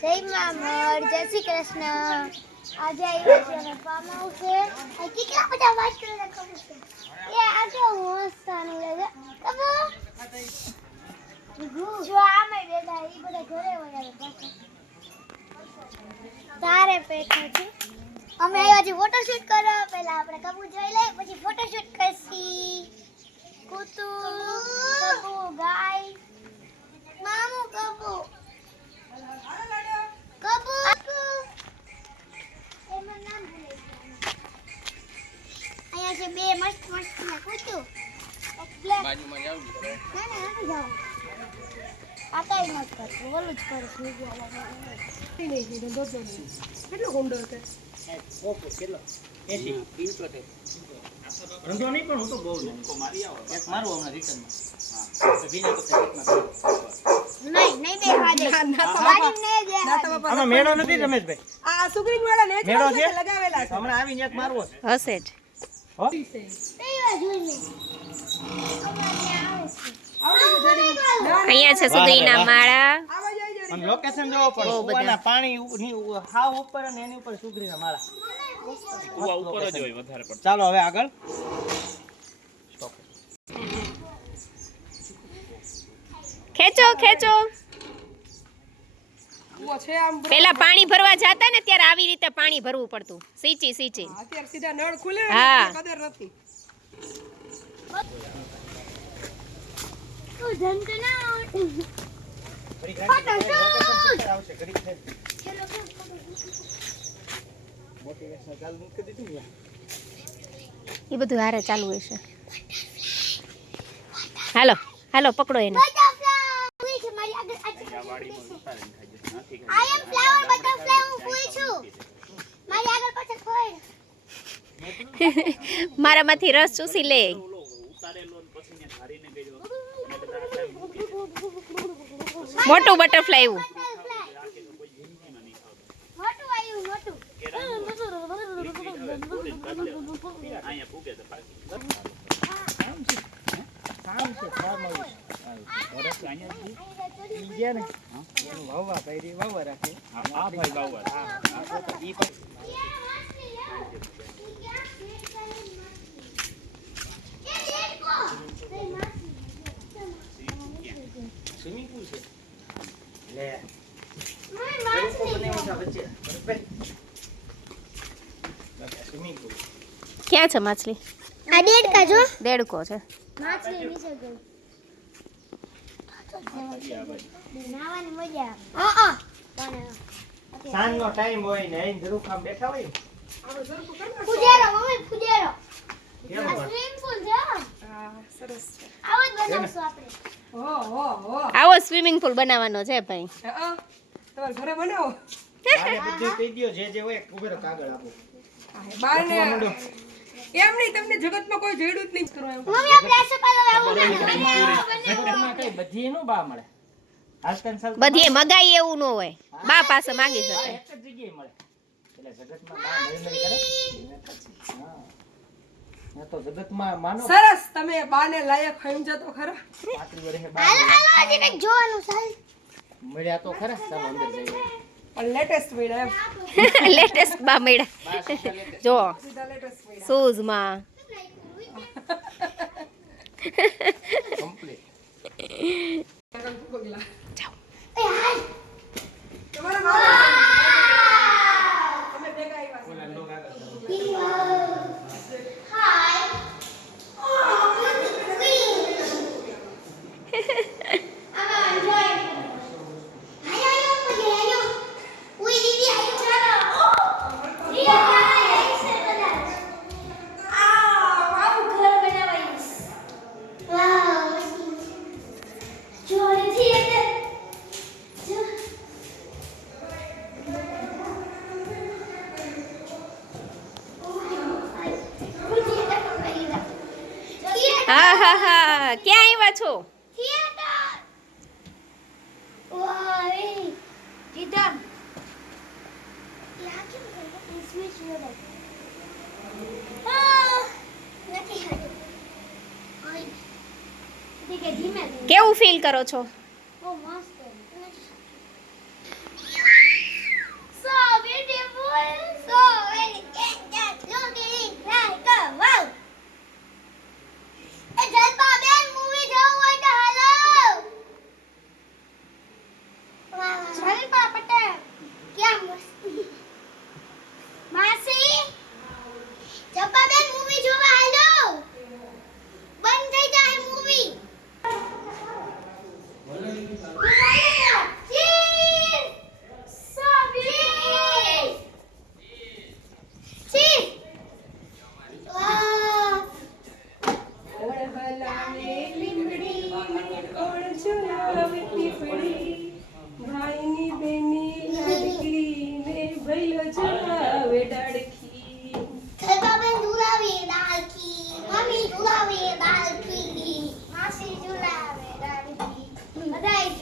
જય મામર જય શ્રી કૃષ્ણ. આજે આવ્યો છે અને પામા છે. કેટલા બધા વાસ્તુ ખબર છે? એ આ કેવું મસ્ત આનું લાગે કબુ જો આમે બેઠા એ બધા ઘરે વળ્યા તારે પેઠો છે અમે આવ્યા છીએ ફોટોશૂટ કરવા. પહેલા આપણે કબુ જોઈ લઈએ, પછી ફોટોશૂટ કરશી. કુતુ બે મસ્ત મસ્ત ના કુતુ બાજુમાં જાવ ના ના નથી જવું આ કઈ નથી ઓલું જ કરું કેટલો હતો રંધો નહીં પણ હું તો બહુ નહીં એક મારું હમણાં રિટર્નમાં તો ભીના નહીં દે. આમાં મેળો નથી રમેશભાઈ. આ સુગ્રીન વાળા ને લગાવેલા છે? હમણાં આવીને એક મારવો હશે જ. અહીંયા છે સુધીના માળા. અને લોકેશન જોવો પડે. બધા. પાણી હાવ ઉપર અને એની ઉપર સુગરીના માળા. કુવા ઉપર જ હોય વધારે પડતું. ચાલો હવે આગળ. ખેંચો ખેંચો. પેલા પાણી ભરવા જતા ને ત્યારે આવી રીતે પાણી ભરવું પડતું. સીંચી સીંચી. અત્યારે સીધા નળ ખુલે હા. કદર નથી. એ બધું હારે ચાલુ હશે હાલો હાલો પકડો એને બટરફ્લાય છે મારી આગળ આ છે. I am flower butterfly હું ફૂલ છું મારી આગળ પાછળ કોઈ મારામાંથી રસ ચૂસી લે મોટું બટરફ્લાય મોટું આવ્યું મોટું કામ છે farm house. ઈ ગયા ને એનું વાવવા કરી વાવવા રાખે આ ભાઈ બાવર ઈ પણ સ્વિમિંગ પુલ છે લે ક્યાં છે માછલી? આ દેડકા જો. દેડકો છે. માછલી નીચે ગઈ. નાવાની મજા આવે. સાંજનો ટાઈમ હોય ને અહીં ધરૂક આમ બેઠા હોય ફુજેરો મમ્મી ફુજેરો. આવો જ બનાવશું આપણે. હો હો હો. આવો સ્વિમિંગ પુલ બનાવવાનો છે ભાઈ. હા તમારે ઘરે બનાવો? મારે બધું કહી દ્યો જે જે હોય કાગળ આપો. એમ નહીં તમને જગતમાં કોઈ જોડ્યું જ નહીં. કરો એમ મમ્મી આપણે આ આવું જગતમાં કઈ બધી બા મળે. મગાઈ એવું ન હોય. બા પાસે માંગી શકે. એક જ જગ્યાએ મળે. એટલે જગતમાં બા મળી મળી કરે હા આ તો જગતમાં માનો સરસ તમે બાને લાયક સમજો તો ખરા. હાલો હાલો આજે જોવાનું મળ્યા તો ખરા ચાલો અંદર જઈએ પણ લેટેસ્ટ મળ્યા લેટેસ્ટ બા મળ્યા. જો કમ્પ્લીટ જાઓ. તમારા મામા તમે ભેગા આવ્યા છો હાય આમાં જોઈ આયો આયો પછી આયો ઉઈ દીદી આયો ચાલો રિયા આયો છે બધા આ આવું ઘર બનાવાઈશ વાવ જોઈ થી એટલે જો હા હા હા. ક્યાં આવ્યા છો? કેવું ફીલ કરો છો? બહુ મસ્ત. Peraí,